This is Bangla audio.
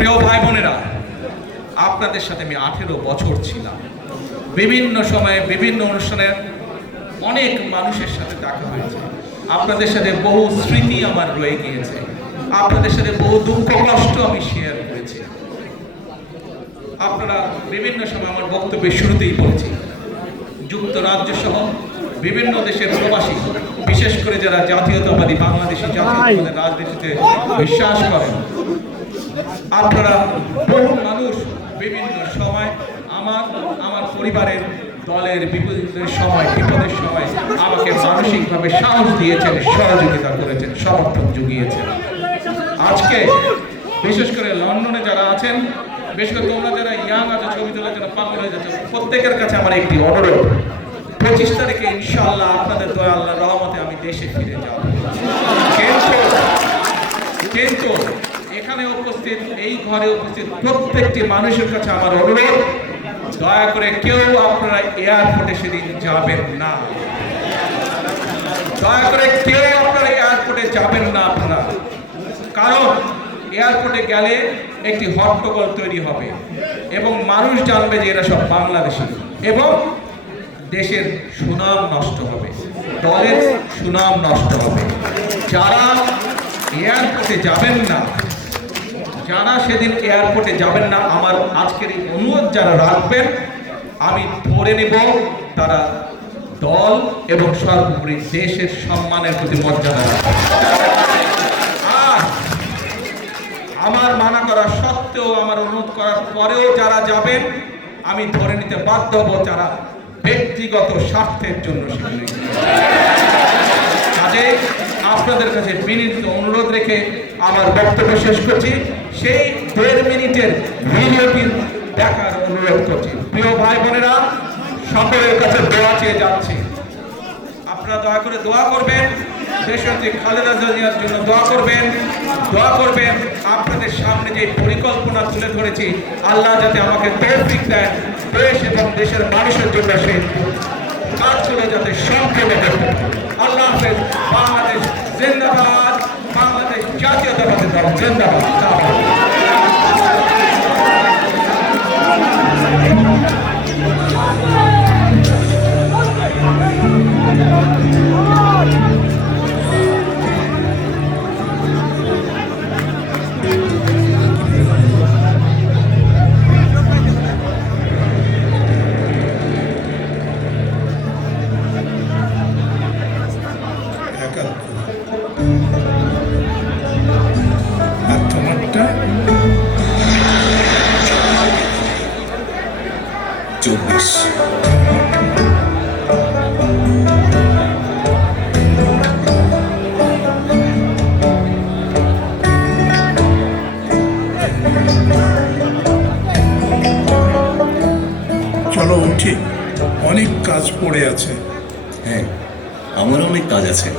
প্রিয় ভাই বোনেরা আপনাদের সাথে আমি আঠেরো বছর ছিলাম। বিভিন্ন সময়ে বিভিন্ন অনুষ্ঠানে অনেক মানুষের সাথে দেখা হয়েছে। আপনাদের সাথে বহু স্মৃতি আমার রয়ে গিয়েছে। আপনাদের সাথে বহু দুঃখ, কষ্ট আমি শেয়ার করেছি। আপনারা বিভিন্ন সময় আমার বক্তব্যের শুরুতেই বলেছি যুক্তরাজ্য সহ বিভিন্ন দেশের প্রবাসী, বিশেষ করে যারা জাতীয়তাবাদী বাংলাদেশি জাতীয়তাবাদী রাজনীতিতে বিশ্বাস করেন আপনারা বহু মানুষ বিভিন্ন সময় আমার আমার পরিবারের দলের বিপদের সময় বিপদের সময় আমাকে মানসিকভাবে সাহস দিয়েছেন, সহযোগিতা করেছেন, সমর্থন জুগিয়েছেন। আজকে বিশেষ করে লন্ডনে যারা আছেন, বিশেষ করে তোমরা যারা ইয়াং আছো, ছবি তোলার জন্য পাগল হয়ে যাচ্ছে, প্রত্যেকের কাছে আমার একটি অনুরোধ। পঁচিশ তারিখে ইনশাআল্লাহ আপনাদের দয়া আল্লাহ এখানে উপস্থিত, এই ঘরে উপস্থিত প্রত্যেকটি মানুষের কাছে আমার অনুরোধ, দয়া করে কেউ আপনারা এয়ারপোর্টে সেদিন যাবেন না। দয়া করে কেউ আপনারা এয়ারপোর্টে যাবেন না আপনারা। কারণ এয়ারপোর্টে গেলে একটি হট্টগোল তৈরি হবে এবং মানুষ জানবে যে এরা সব বাংলাদেশি এবং দেশের সুনাম নষ্ট হবে, দলের সুনাম নষ্ট হবে। যারা এয়ারপোর্টে যাবেন না যারা সেদিন এয়ারপোর্টে যাবেন না, আমার আজকের এই অনুরোধ যারা রাখবেন, আমি ধরে নেব তারা দল এবং সর্বোপরি দেশের সম্মানের প্রতি মর্যাদা আর আমার মানা করা সত্ত্বেও, আমার অনুরোধ করার পরেও যারা যাবেন, আমি ধরে নিতে বাধ্য হব যারা ব্যক্তিগত স্বার্থের জন্য সেখানে। কাজে আপনাদের কাছে বিনীত অনুরোধ রেখে আমার বক্তব্য শেষ করছি। সেই দেড় মিনিটের ভিডিওটি দেখার অনুরোধ করছি। প্রিয় ভাই বোনেরা, সকলের কাছে দোয়া চেয়ে যাচ্ছি। আপনারা দয়া করে দোয়া করবেন। দেশনেত্রী খালেদা জিয়ার জন্য দোয়া করবেন। দোয়া করবেন। আপনাদের সামনে যে পরিকল্পনা তুলে ধরেছি, আল্লাহ যাতে আমাকে তৌফিক দেন দেশ এবং দেশের মানুষের জন্য সেই কাজগুলো যাতে সম্পূর্ণ করতে। আল্লাহ হাফেজ। বাংলাদেশ জাতীয়তাবাদী দল জিন্দাবাদ উঠি অনেক কাজ পড়ে আছে। হ্যাঁ আমারও অনেক কাজ আছে।